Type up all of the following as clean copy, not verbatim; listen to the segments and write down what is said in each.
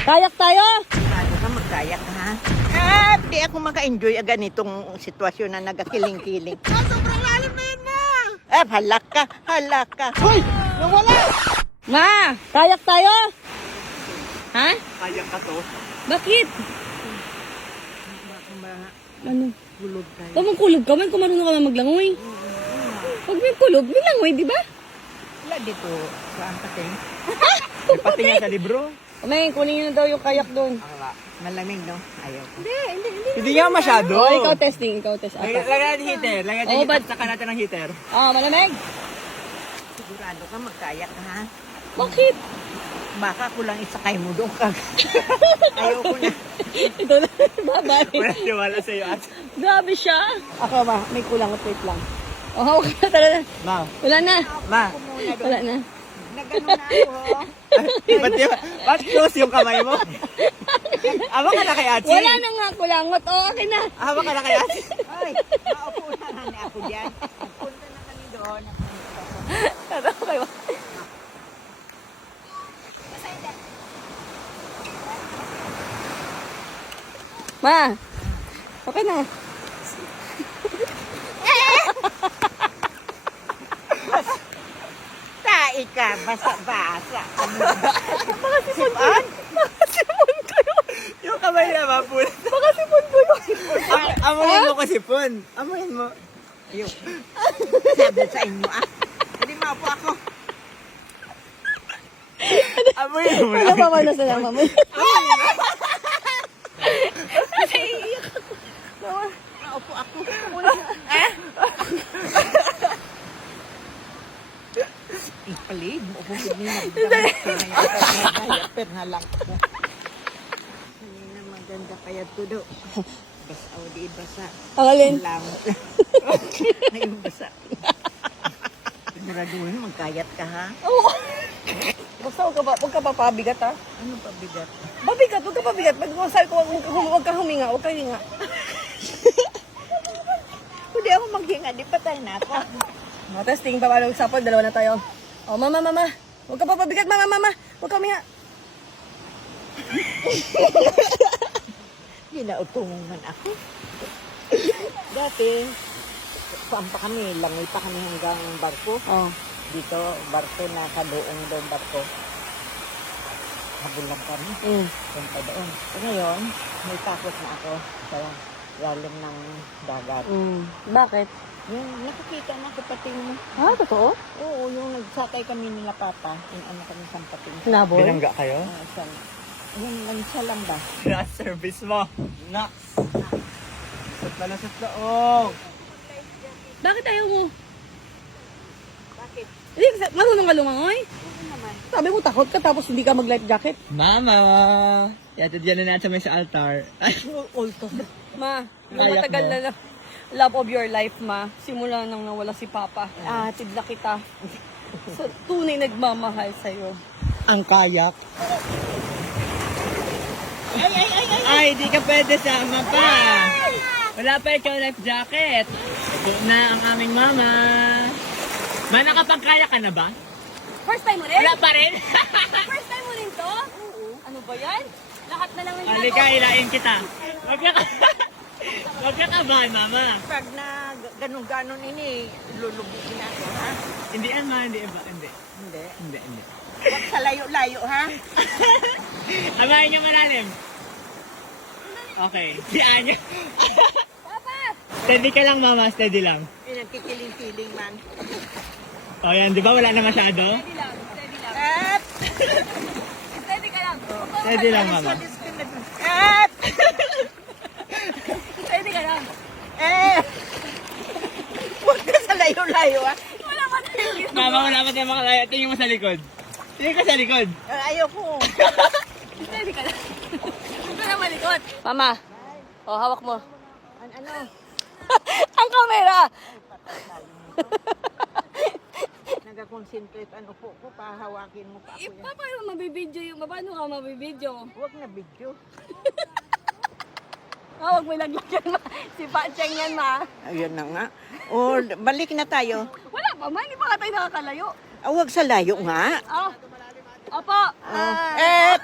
Kayak tayo? Ano ka magkayak ha? Di ako maka-enjoy ganitong sitwasyon na nagakiling-kiling. Sobrang lalim na yun, ma! Halak ka, halak ka. Hoy! Nawala! Ma, kayak tayo? Ha? Kaya ka to? Bakit? Ano? Kulog tayo. Kulog ka man kung marunong ka man maglangoy. Pag may kulog, may langoy, di ba? Wala dito. Saan pating? Pati nga sa libro. May, kunin nyo na daw yung kayak doon. Malamig, no? Ayaw ko. Hindi. Hindi nga masyado. Oh, ikaw testing, ata. Lagyan natin heater. Lagyan Oh, natin saka natin ng heater. Malamig? Sigurado ka magkayak ha? Bakit? Baka kulang isakay mo doon ka. Ayaw ko na. Ito na, babay. Wala siwala sa'yo at. Grabe siya. Ako ba, may kulang at wait lang. Oh, okay na talaga. Ma. Wala na. Ma. Wala na. Nagano na ako. Ba't close yung kamay mo? Awak ka na kay Achi. Wala na nga kulangot. Okay na. Awak ka na kay Achi. Ay, maupo na na ako dyan. Punta na kami doon. Okay ba? Ma, okay na. Tae ka, basa-basa. Sipon? Sipon kayo. Yung kamay na mapul. Baka sipon ko yun. Amuhin mo kasi pun. Amuhin mo. Ayun. Sabi sa inyo Hindi maupo ako. Amuhin mo Wala pa man na sa nama mo. Maupo ako. Ipalid mo kung hindi nagdamit na lang ako. Hindi na maganda kaya tudo. Basa o di basa. Alin? Lamot. Ngayon basa. Siguraduhin magkayat ka ha? Oo. Basta huwag ka pa pabigat ha. Ano pa bigat? Pabigat, huwag ka pabigat. Pag sabi ko, huwag ka huminga, huwag ka hinga. Hindi ako maghinga, di patay na ako. Testing pa paano sapon, dalawa na tayo. Oh, mama. Huwag ka pa pabigat, mama. Huwag ka huminga. Ginautungan ako. Dati, saan pa kami? Langoy pa kami hanggang barko. Oh. Dito, barko na kadoong doon barko. Habol lang kami. Punta doon. So, ngayon, may takot na ako sa lalim ng dagat. Bakit? Yung nakikita na kapatid mo. Totoo? Oo, yung nagsakay kami nila papa. Yung ano kami sa pating. Sinabol? Binangga kayo? Yung lansa lang ba? Last service mo. Nax. Sat na. Oh. Bakit ayaw mo? Bakit? Hindi, marunong ka lumangoy? Oo naman. Sabi mo takot ka tapos hindi ka mag-life jacket. Mama. Yatid yan na natin sa altar. Ay. Ulto. Ma, Kayak matagal mo. na love of your life, ma. Simula nang nawala si Papa. Atid na kita. Sa tunay nagmamahal sa'yo. Ang kayak. Ay, di ka pwede sama pa. Wala pa ikaw life jacket. Ito na ang aming mama. Ma, nakapagkaya ka na ba? First time mo rin? Wala pa rin. First time mo rin to? Oo. Ano ba yan? Lahat na lang ang Halika, ilain kita. Huwag ka kabahan, mama. Pag na ganun-ganon ini, lulubugin ako, ha? Hindi yan, ma. Hindi. Hindi. Hindi. Huwag sa layo-layo, ha? Amahin niyo malalim. Okay. Si Anya. Papa! Steady ka lang, mama. Steady lang. Pinagkikiling-kiling man. O yan, di ba wala na masyado? Steady lang. At! Steady ka lang. Steady lang, mama. At! Steady ka lang. Huwag ka sa layo-layo, ha? Wala ka tayo. Mama, wala pa tayo makalaya. Tingin mo sa likod. Tingin ka sa likod. Ayoko. Steady ka lang. Huwag ka na malikot. Mama. O, hawak mo. Ano? Ang kamera! Nag-concentrate ano po ko, pahawakin mo pa ako yan. Paano mabibidyo yung, paano ka mabibidyo? Huwag na video. Huwag mo ilagyan ma. Si Pa Cheng yan ma. Ayun na nga. O, balik na tayo. Wala pa ma, hindi pa nga tayo nakakalayo. Huwag sa layo nga. Oh. Opo. Oh.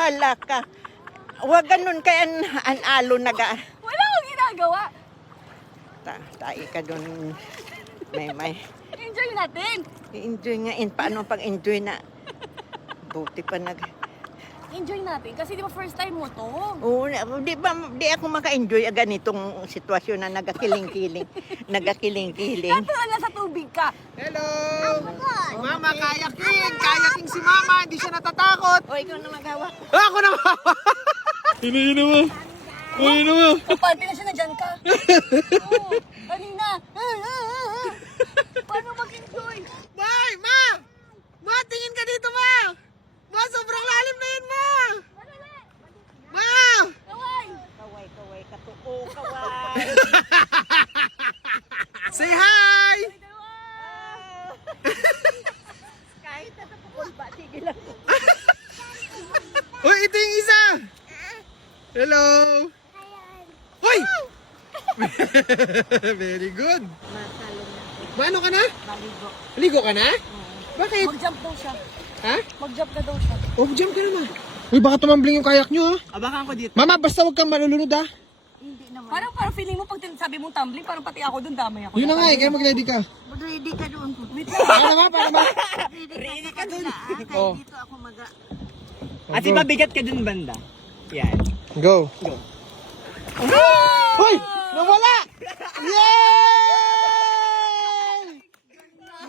Halaka. Huwag ganun kay analo naga. Wala akong ginagawa. Tayo ka dun. May. Enjoy natin. I-enjoy nga. Paano pag-enjoy na? Buti pa Enjoy natin. Kasi di ba first time mo to? Oo, di ako maka-enjoy ganitong sitwasyon na nagakiling-kiling. Natural na sa tubig ka. Hello! Mama, kayaking! Kayaking si Mama! Hindi siya natatakot! O, ikaw na magawa. Ako na Mama! Ino mo! Ino mo! Kapante na siya na dyan ka. Oo. Kanina. Paano mag-enjoy? Bay! Ma! Ma, tingin ka dito, Ma! Ma, sobrang lalim na yun, Ma! Ma! Kaway! Kaway, katuko, kaway. Say hi! Kahit na sa sige lang. Uy, ito yung isa! Hello! Hoy! Very good! Masalo na. Maano ka na? Maligo. Ligo ka na? Bakit? Mag-jump daw siya. Ha? Mag-jump ka daw siya. Oh, jump ka naman. Uy, baka tumambling yung kayak nyo, ha? Abakan ko dito. Mama, basta huwag kang malulunod, ha? Hindi naman. Parang feeling mo pag sabi mong tumbling, parang pati ako dun damay ako. Yun na nga, eh. Kaya mag-ready ka. Ready ka doon. Paano ba? Ready ka doon. Oh. Dito ako At mabigat ka dun banda. Yan. Go. Go. Hoy! Nawala! Yay!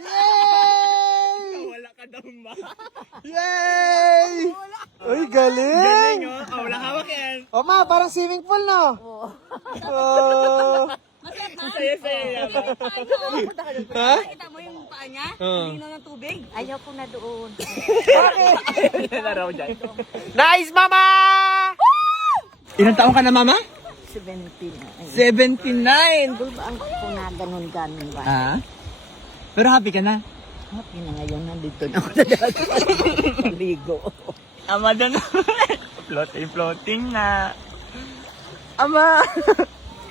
Yay! Nawala ka daw, Ma. Yay! Uy, galing! Galing, oh. Oh, wala hawak yan. Oh, Ma, parang swimming pool, no? Oo. Oh. Saya-saya. Ha? Kita mo yung paa niya? Oo. Lino ng tubig. Ayaw ko na doon. Nice, Mama! Ilang taong ka na, Mama? 17. 79! Ang kung na ganun ba? Ah? Pero happy ka na? Happy na ngayon, nandito na ako sa dati. Ligo. Ama doon. Floating na. Ama!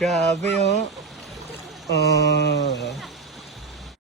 Grabe, oh. Oh.